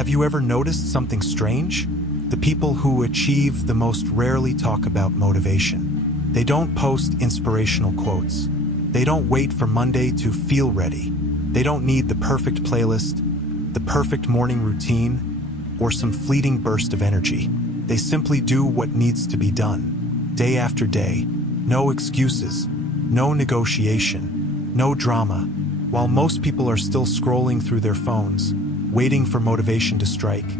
Have you ever noticed something strange? The people who achieve the most rarely talk about motivation. They don't post inspirational quotes. They don't wait for Monday to feel ready. They don't need the perfect playlist, the perfect morning routine, or some fleeting burst of energy. They simply do what needs to be done, day after day. No excuses, no negotiation, no drama. While most people are still scrolling through their phones, waiting for motivation to strike,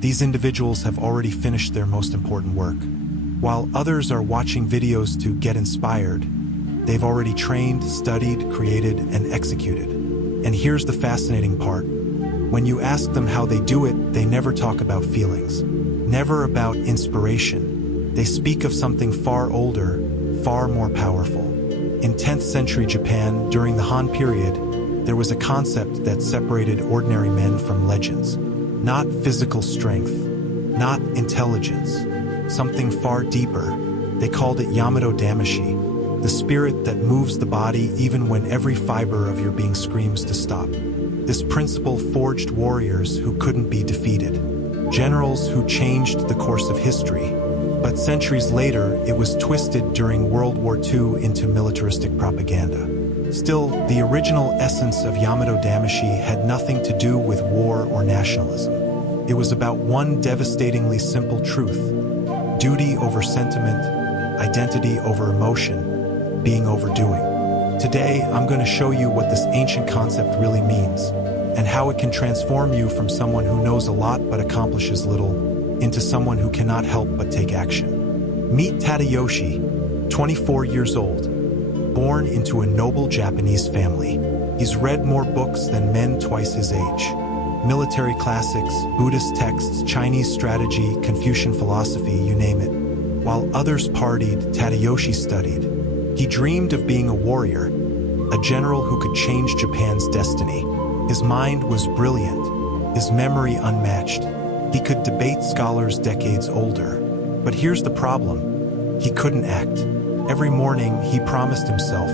these individuals have already finished their most important work. While others are watching videos to get inspired, they've already trained, studied, created, and executed. And here's the fascinating part. When you ask them how they do it, they never talk about feelings, never about inspiration. They speak of something far older, far more powerful. In 10th century Japan, during the Han period, there was a concept that separated ordinary men from legends. Not physical strength, not intelligence, something far deeper. They called it Yamato Damashii, the spirit that moves the body even when every fiber of your being screams to stop. This principle forged warriors who couldn't be defeated, generals who changed the course of history. But centuries later, it was twisted during World War II into militaristic propaganda. Still, the original essence of Yamato Damashii had nothing to do with war or nationalism. It was about one devastatingly simple truth: duty over sentiment, identity over emotion, being over doing. Today, I'm going to show you what this ancient concept really means, and how it can transform you from someone who knows a lot but accomplishes little, into someone who cannot help but take action. Meet Tadayoshi, 24 years old, born into a noble Japanese family. He's read more books than men twice his age. Military classics, Buddhist texts, Chinese strategy, Confucian philosophy, you name it. While others partied, Tadayoshi studied. He dreamed of being a warrior, a general who could change Japan's destiny. His mind was brilliant, his memory unmatched. He could debate scholars decades older. But here's the problem: he couldn't act. Every morning, he promised himself,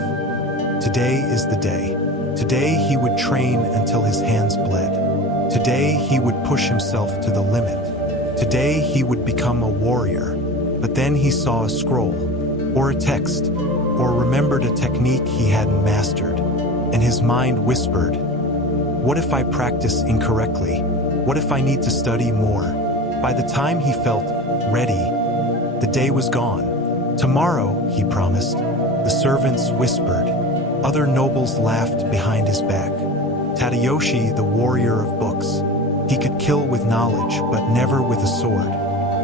today is the day. Today, he would train until his hands bled. Today, he would push himself to the limit. Today, he would become a warrior. But then he saw a scroll, or a text, or remembered a technique he hadn't mastered. And his mind whispered, what if I practice incorrectly? What if I need to study more? By the time he felt ready, the day was gone. Tomorrow, he promised. The servants whispered. Other nobles laughed behind his back. Tadayoshi, the warrior of books. He could kill with knowledge, but never with a sword.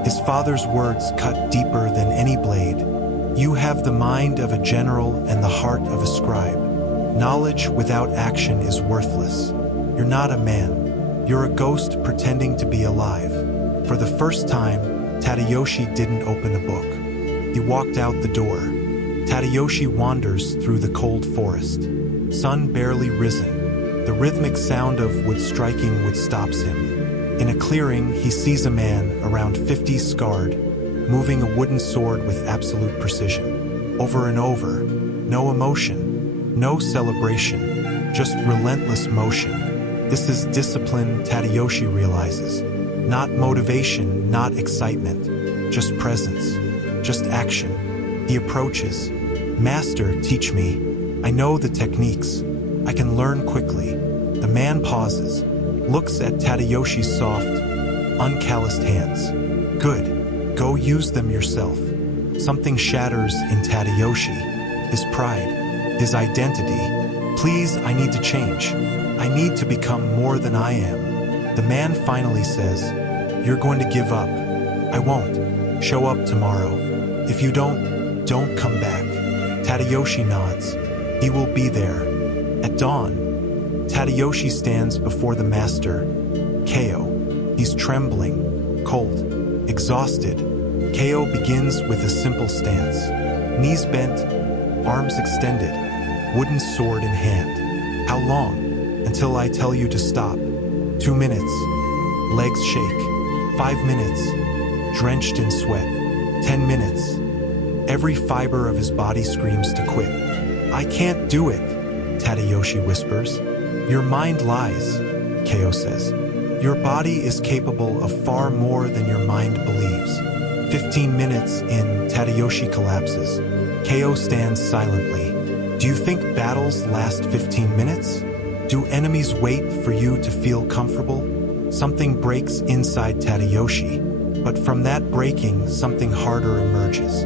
His father's words cut deeper than any blade. You have the mind of a general and the heart of a scribe. Knowledge without action is worthless. You're not a man. You're a ghost pretending to be alive. For the first time, Tadayoshi didn't open a book. He walked out the door. Tadayoshi wanders through the cold forest. Sun barely risen. The rhythmic sound of wood striking wood stops him. In a clearing, he sees a man, around 50, scarred, moving a wooden sword with absolute precision. Over and over. No emotion. No celebration. Just relentless motion. This is discipline, Tadayoshi realizes. Not motivation, not excitement. Just presence. Just action. He approaches. Master, teach me. I know the techniques. I can learn quickly. The man pauses, looks at Tadayoshi's soft, uncalloused hands. Good. Go use them yourself. Something shatters in Tadayoshi. His pride. His identity. Please, I need to change. I need to become more than I am. The man finally says, you're going to give up. I won't. Show up tomorrow. If you don't come back. Tadayoshi nods. He will be there. At dawn, Tadayoshi stands before the master, Keo. He's trembling, cold, exhausted. Keo begins with a simple stance. Knees bent, arms extended, wooden sword in hand. How long? Until I tell you to stop. 2 minutes. Legs shake. 5 minutes. Drenched in sweat. 10 minutes. Every fiber of his body screams to quit. I can't do it, Tadayoshi whispers. Your mind lies, Keo says. Your body is capable of far more than your mind believes. 15 minutes in, Tadayoshi collapses. Keo stands silently. Do you think battles last 15 minutes? Do enemies wait for you to feel comfortable? Something breaks inside Tadayoshi, but from that breaking, something harder emerges.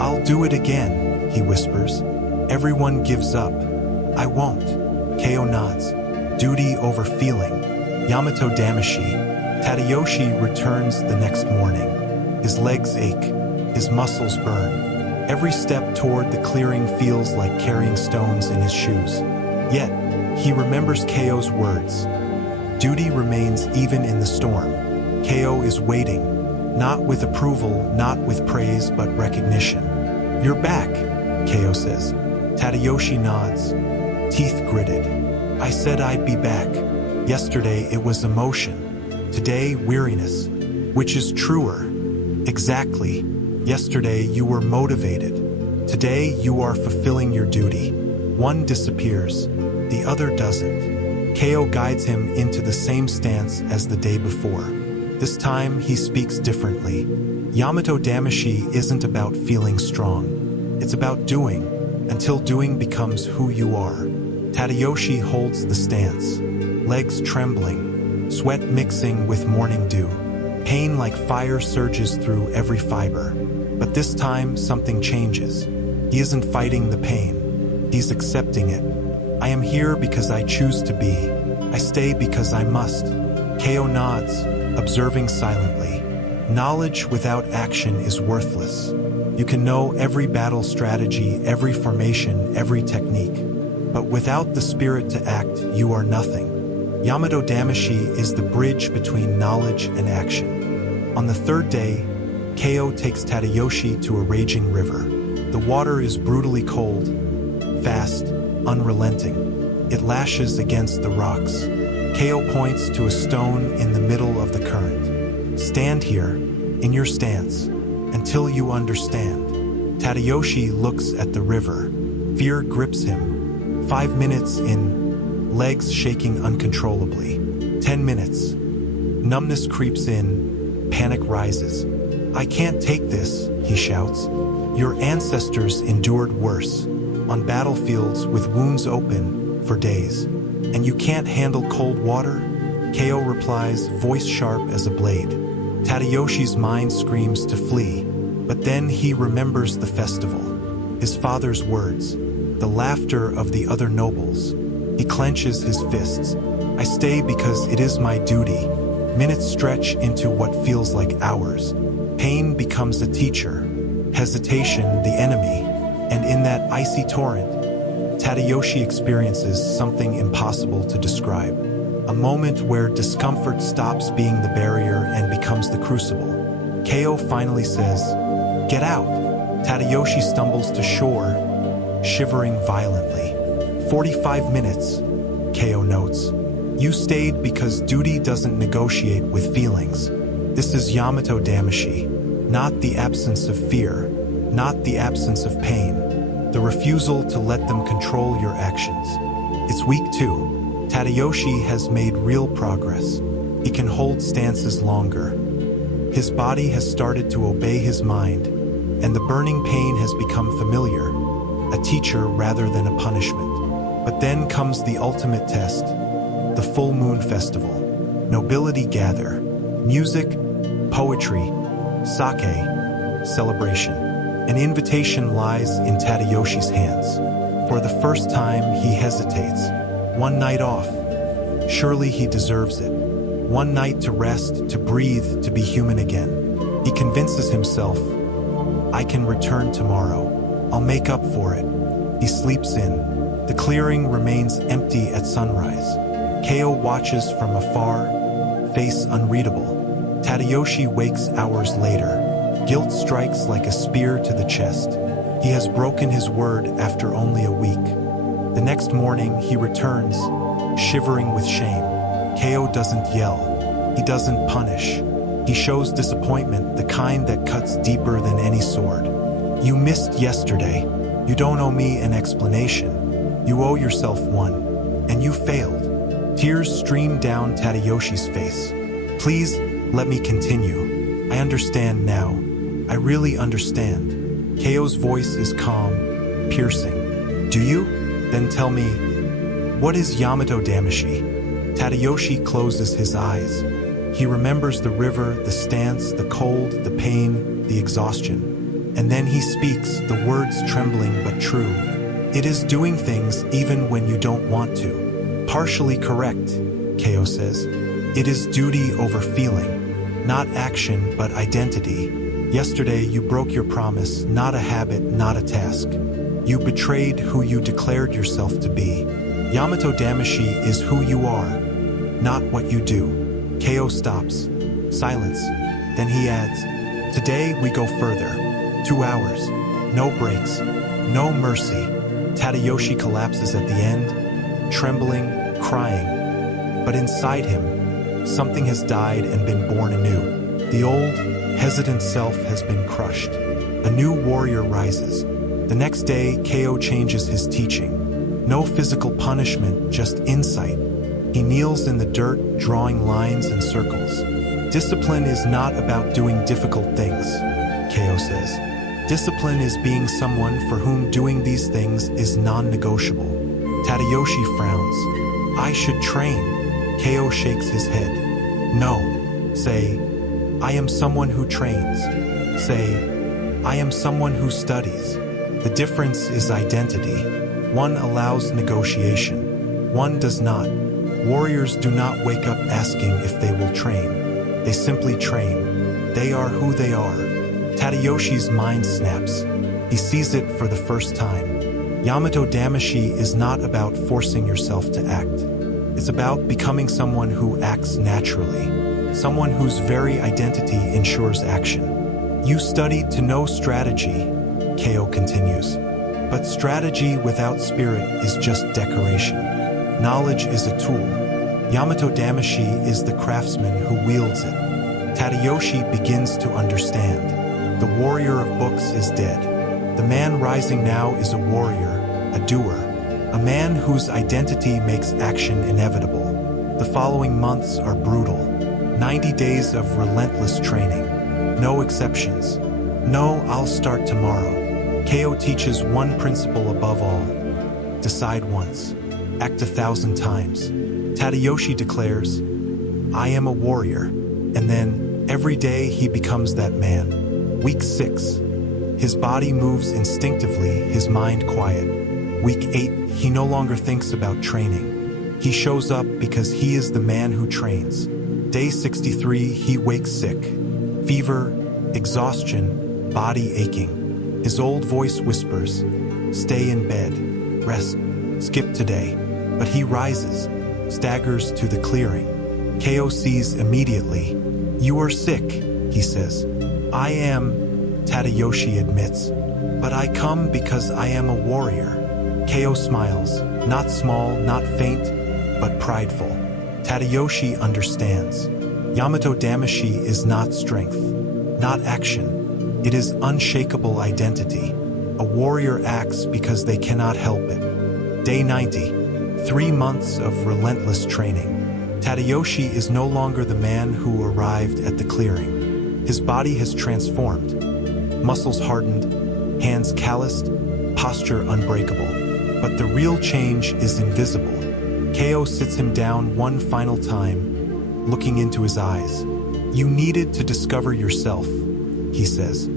I'll do it again, he whispers. Everyone gives up. I won't. Keo nods. Duty over feeling. Yamato Damashii. Tadayoshi returns the next morning. His legs ache. His muscles burn. Every step toward the clearing feels like carrying stones in his shoes. Yet, he remembers Keo's words. Duty remains even in the storm. Keo is waiting, not with approval, not with praise, but recognition. You're back, Keo says. Tadayoshi nods, teeth gritted. I said I'd be back. Yesterday it was emotion. Today, weariness. Which is truer? Exactly. Yesterday you were motivated. Today you are fulfilling your duty. One disappears, the other doesn't. Keo guides him into the same stance as the day before. This time he speaks differently. Yamato Damashii isn't about feeling strong. It's about doing, until doing becomes who you are. Tadayoshi holds the stance, legs trembling, sweat mixing with morning dew. Pain like fire surges through every fiber. But this time, something changes. He isn't fighting the pain. He's accepting it. I am here because I choose to be. I stay because I must. Keo nods, observing silently. Knowledge without action is worthless. You can know every battle strategy, every formation, every technique. But without the spirit to act, you are nothing. Yamato Damashii is the bridge between knowledge and action. On the third day, Keo takes Tadayoshi to a raging river. The water is brutally cold, fast, unrelenting. It lashes against the rocks. Keo points to a stone in the middle of the current. Stand here, in your stance, until you understand. Tadayoshi looks at the river. Fear grips him. 5 minutes in, legs shaking uncontrollably. 10 minutes. Numbness creeps in, panic rises. I can't take this, he shouts. Your ancestors endured worse, on battlefields with wounds open for days. And you can't handle cold water? Keo replies, voice sharp as a blade. Tadayoshi's mind screams to flee, but then he remembers the festival, his father's words, the laughter of the other nobles. He clenches his fists. I stay because it is my duty. Minutes stretch into what feels like hours. Pain becomes a teacher, hesitation the enemy, and in that icy torrent, Tadayoshi experiences something impossible to describe. A moment where discomfort stops being the barrier and becomes the crucible. Keo finally says, "Get out." Tadayoshi stumbles to shore, shivering violently. 45 minutes, Keo notes. You stayed because duty doesn't negotiate with feelings. This is Yamato Damashii, not the absence of fear, not the absence of pain, the refusal to let them control your actions. It's week 2. Tadayoshi has made real progress. He can hold stances longer. His body has started to obey his mind, and the burning pain has become familiar, a teacher rather than a punishment. But then comes the ultimate test, the full moon festival. Nobility gather, music, poetry, sake, celebration. An invitation lies in Tadayoshi's hands. For the first time, he hesitates. One night off. Surely he deserves it. One night to rest, to breathe, to be human again. He convinces himself, I can return tomorrow. I'll make up for it. He sleeps in. The clearing remains empty at sunrise. Keo watches from afar, face unreadable. Tadayoshi wakes hours later. Guilt strikes like a spear to the chest. He has broken his word after only a week. The next morning, he returns, shivering with shame. Keo doesn't yell. He doesn't punish. He shows disappointment, the kind that cuts deeper than any sword. You missed yesterday. You don't owe me an explanation. You owe yourself one. And you failed. Tears stream down Tadayoshi's face. Please, let me continue. I understand now. I really understand. Keio's voice is calm, piercing. Do you? Then tell me, what is Yamato Damashii? Tadayoshi closes his eyes. He remembers the river, the stance, the cold, the pain, the exhaustion. And then he speaks, the words trembling but true. It is doing things even when you don't want to. Partially correct, Keio says. It is duty over feeling. Not action, but identity. Yesterday you broke your promise, not a habit, not a task. You betrayed who you declared yourself to be. Yamato Damashii is who you are, not what you do. Keio stops. Silence. Then he adds, today we go further. 2 hours. No breaks. No mercy. Tadayoshi collapses at the end, trembling, crying. But inside him, something has died and been born anew. The old, hesitant self has been crushed. A new warrior rises. The next day, Keio changes his teaching. No physical punishment, just insight. He kneels in the dirt, drawing lines and circles. Discipline is not about doing difficult things, Keio says. Discipline is being someone for whom doing these things is non-negotiable. Tadayoshi frowns. I should train. Keio shakes his head. No. Say, I am someone who trains. Say, I am someone who studies. The difference is identity. One allows negotiation. One does not. Warriors do not wake up asking if they will train. They simply train. They are who they are. Tadayoshi's mind snaps. He sees it for the first time. Yamato Damashii is not about forcing yourself to act. It's about becoming someone who acts naturally. Someone whose very identity ensures action. You studied to know strategy, Keio continues. But strategy without spirit is just decoration. Knowledge is a tool. Yamato Damashii is the craftsman who wields it. Tadayoshi begins to understand. The warrior of books is dead. The man rising now is a warrior, a doer, a man whose identity makes action inevitable. The following months are brutal. 90 days of relentless training. No exceptions. No, I'll start tomorrow. Keio teaches one principle above all. Decide once. Act 1,000 times. Tadayoshi declares, I am a warrior. And then, every day he becomes that man. Week 6. His body moves instinctively, his mind quiet. Week 8, he no longer thinks about training. He shows up because he is the man who trains. Day 63, he wakes sick. Fever, exhaustion, body aching. His old voice whispers, stay in bed, rest, skip today. But he rises, staggers to the clearing. Keio sees immediately. You are sick, he says. I am, Tadayoshi admits. But I come because I am a warrior. Keio smiles, not small, not faint, but prideful. Tadayoshi understands. Yamato Damashii is not strength, not action. It is unshakable identity. A warrior acts because they cannot help it. Day 90. 3 months of relentless training. Tadayoshi is no longer the man who arrived at the clearing. His body has transformed. Muscles hardened, hands calloused, posture unbreakable. But the real change is invisible. Keio sits him down one final time, looking into his eyes. You needed to discover yourself, he says.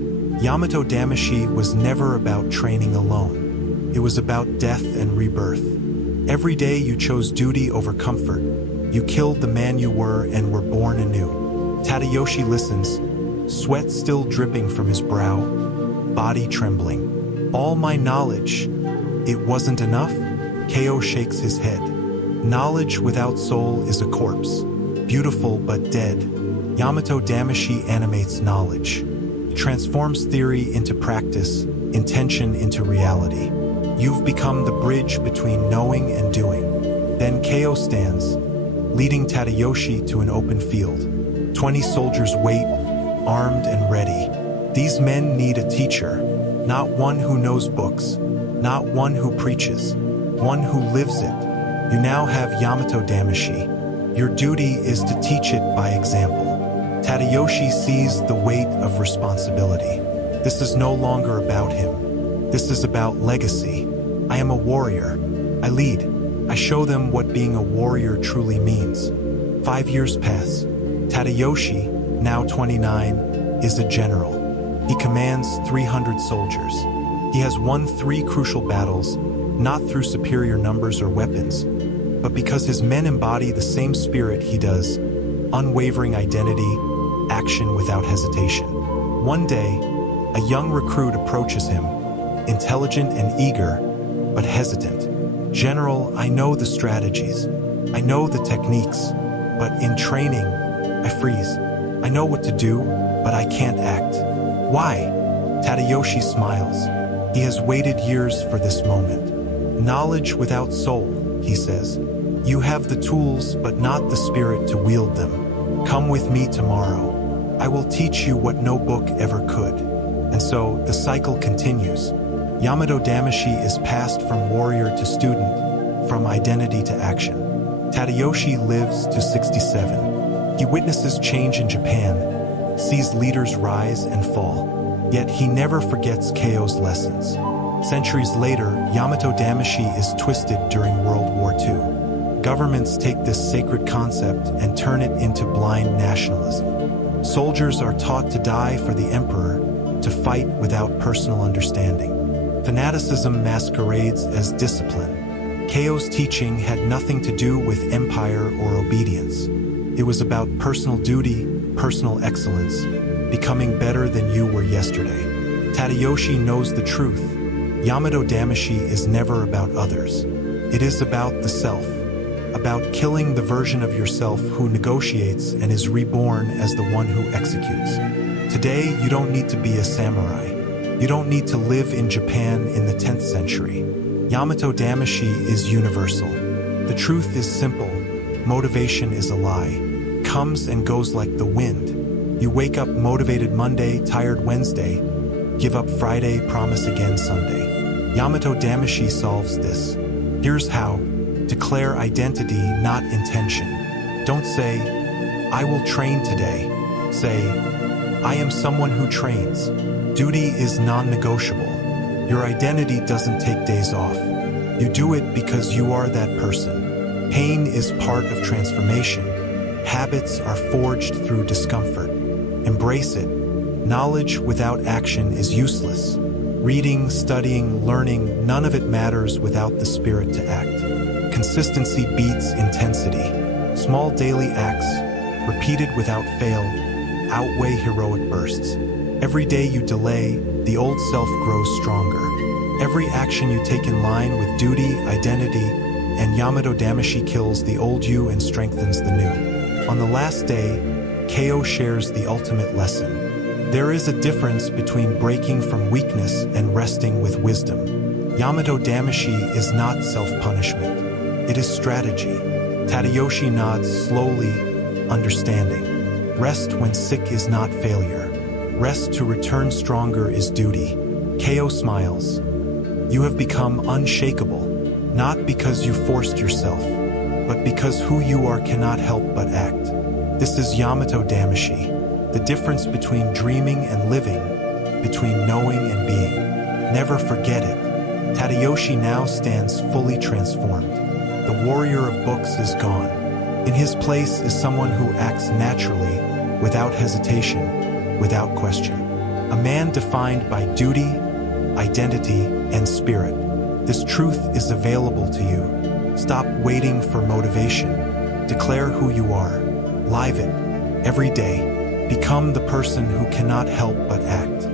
Yamato Damashii was never about training alone. It was about death and rebirth. Every day you chose duty over comfort. You killed the man you were and were born anew. Tadayoshi listens, sweat still dripping from his brow, body trembling. All my knowledge, it wasn't enough? Keio shakes his head. Knowledge without soul is a corpse, beautiful but dead. Yamato Damashii animates knowledge, transforms theory into practice, intention into reality. You've become the bridge between knowing and doing. Then Keio stands, leading Tadayoshi to an open field. 20 soldiers wait, armed and ready. These men need a teacher, not one who knows books, not one who preaches, one who lives it. You now have Yamato Damashii, Your duty is to teach it by example. Tadayoshi sees the weight of responsibility. This is no longer about him. This is about legacy. I am a warrior. I lead. I show them what being a warrior truly means. 5 years pass. Tadayoshi, now 29, is a general. He commands 300 soldiers. He has won 3 crucial battles, not through superior numbers or weapons, but because his men embody the same spirit he does: unwavering identity, action without hesitation. One day, a young recruit approaches him, intelligent and eager, but hesitant. "General, I know the strategies. I know the techniques, but in training, I freeze. I know what to do, but I can't act." "Why?" Tadayoshi smiles. He has waited years for this moment. "Knowledge without soul," he says. "You have the tools, but not the spirit to wield them. Come with me tomorrow. I will teach you what no book ever could." And so the cycle continues. Yamato Damashii is passed from warrior to student, from identity to action. Tadayoshi lives to 67. He witnesses change in Japan, sees leaders rise and fall, yet he never forgets Keio's lessons. Centuries later, Yamato Damashii is twisted during World War II. Governments take this sacred concept and turn it into blind nationalism. Soldiers are taught to die for the emperor, to fight without personal understanding. Fanaticism masquerades as discipline. Keio's teaching had nothing to do with empire or obedience. It was about personal duty, personal excellence, becoming better than you were yesterday. Tadayoshi knows the truth. Yamato Damashii is never about others. It is about the self, about killing the version of yourself who negotiates and is reborn as the one who executes. Today, you don't need to be a samurai. You don't need to live in Japan in the 10th century. Yamato Damashii is universal. The truth is simple. Motivation is a lie. Comes and goes like the wind. You wake up motivated Monday, tired Wednesday. Give up Friday, promise again Sunday. Yamato Damashii solves this. Here's how. Declare identity, not intention. Don't say, "I will train today." Say, "I am someone who trains." Duty is non-negotiable. Your identity doesn't take days off. You do it because you are that person. Pain is part of transformation. Habits are forged through discomfort. Embrace it. Knowledge without action is useless. Reading, studying, learning, none of it matters without the spirit to act. Consistency beats intensity. Small daily acts, repeated without fail, outweigh heroic bursts. Every day you delay, the old self grows stronger. Every action you take in line with duty, identity, and Yamato Damashii kills the old you and strengthens the new. On the last day, Keio shares the ultimate lesson. There is a difference between breaking from weakness and resting with wisdom. Yamato Damashii is not self-punishment. It is strategy. Tadayoshi nods slowly, understanding. Rest when sick is not failure. Rest to return stronger is duty. Keio smiles. You have become unshakable, not because you forced yourself, but because who you are cannot help but act. This is Yamato Damashii, the difference between dreaming and living, between knowing and being. Never forget it. Tadayoshi now stands fully transformed. The warrior of books is gone. In his place is someone who acts naturally, without hesitation, without question. A man defined by duty, identity, and spirit. This truth is available to you. Stop waiting for motivation. Declare who you are. Live it. Every day. Become the person who cannot help but act.